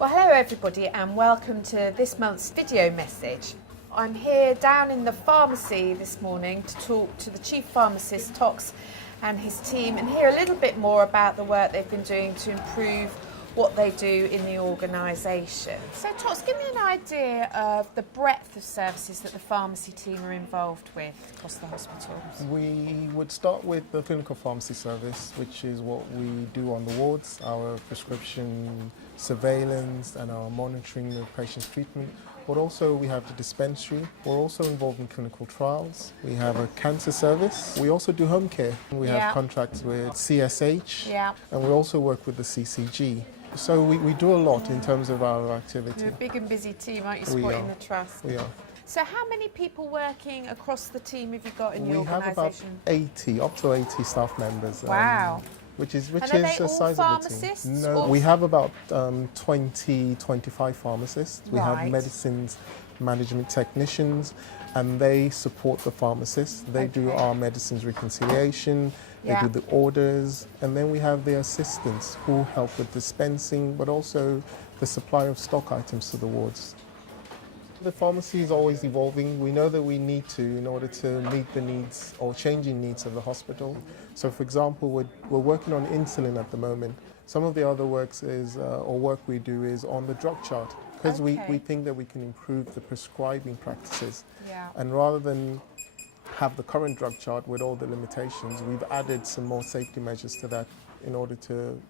Well, hello everybody and welcome to this month's video message. I'm here down in the pharmacy this morning to talk to the Chief Pharmacist, Tox, and his team and hear a little bit more about the work they've been doing to improve what they do in the organisation. So Tox, give me an idea of the breadth of services that the pharmacy team are involved with across the hospitals. We would start with the clinical pharmacy service, which is what we do on the wards, our prescription surveillance and our monitoring of patients' treatment. But also we have the dispensary. We're also involved in clinical trials. We have a cancer service. We also do home care. We have contracts with CSH and we also work with the CCG. So we do a lot in terms of our activity. You're a big and busy team, aren't you, supporting the trust? We are. So how many people working across the team have you got in the organisation? We have about 80, up to 80 staff members. Wow. Which is and are they a all sizable pharmacists? team. No, we have about 20, 25 pharmacists. We have medicines management technicians and they support the pharmacists. They do our medicines reconciliation, they do the orders, and then we have the assistants who help with dispensing but also the supply of stock items to the wards. The pharmacy is always evolving. We know that we need to in order to meet the needs or changing needs of the hospital. So for example, we're working on insulin at the moment. Some of the other work we do is on the drug chart because we think that we can improve the prescribing practices. And rather than have the current drug chart with all the limitations, we've added some more safety measures to that in order to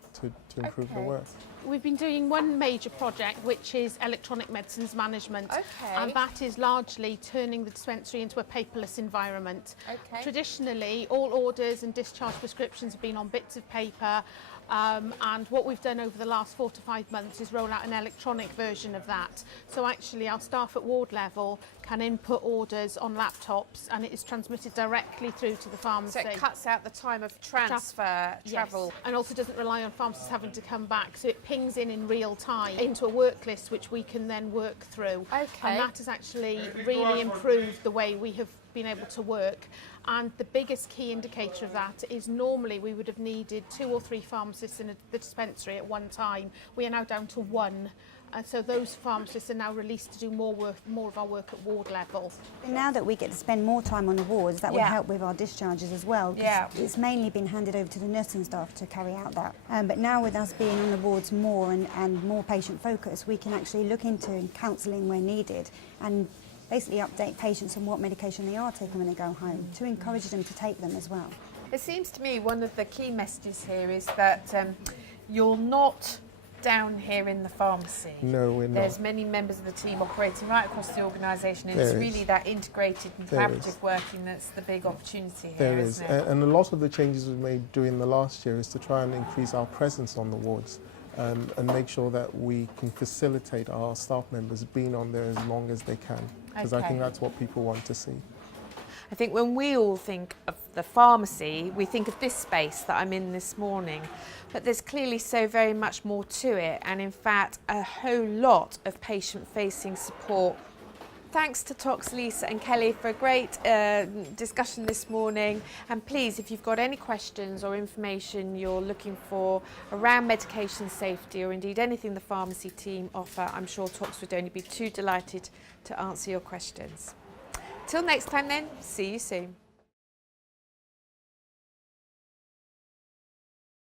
improve the work. We've been doing one major project which is electronic medicines management and that is largely turning the dispensary into a paperless environment. Traditionally all orders and discharge prescriptions have been on bits of paper and what we've done over the last 4 to 5 months is roll out an electronic version of that. So actually our staff at ward level can input orders on laptops and it is transmitted directly through to the pharmacy. So it cuts out the time of travel. Yes. And also doesn't rely on pharmacists having to come back. So it pings in real time into a work list which we can then work through. And that has actually really improved the way we have been able to work. And the biggest key indicator of that is normally we would have needed 2 or 3 pharmacists in the dispensary at one time. We are now down to 1. And so those pharmacists are now released to do more of our work at ward level. Now that we get to spend more time on the wards, that will help with our discharges as well. It's mainly been handed over to the nursing staff to carry out that. But now with us being on the wards more and more patient focused, we can actually look into counselling where needed and basically update patients on what medication they are taking when they go home to encourage them to take them as well. It seems to me one of the key messages here is that you're not down here in the pharmacy. No, we're not. There's many members of the team operating right across the organisation and it's really that integrated and collaborative working that's the big opportunity here, isn't it? And a lot of the changes we've made during the last year is to try and increase our presence on the wards and make sure that we can facilitate our staff members being on there as long as they can, because I think that's what people want to see. I think when we all think of the pharmacy, we think of this space that I'm in this morning, but there's clearly so very much more to it and in fact a whole lot of patient-facing support. Thanks to Tox, Lisa and Kelly for a great discussion this morning, and please if you've got any questions or information you're looking for around medication safety or indeed anything the pharmacy team offer, I'm sure Tox would only be too delighted to answer your questions. Till next time then, see you soon.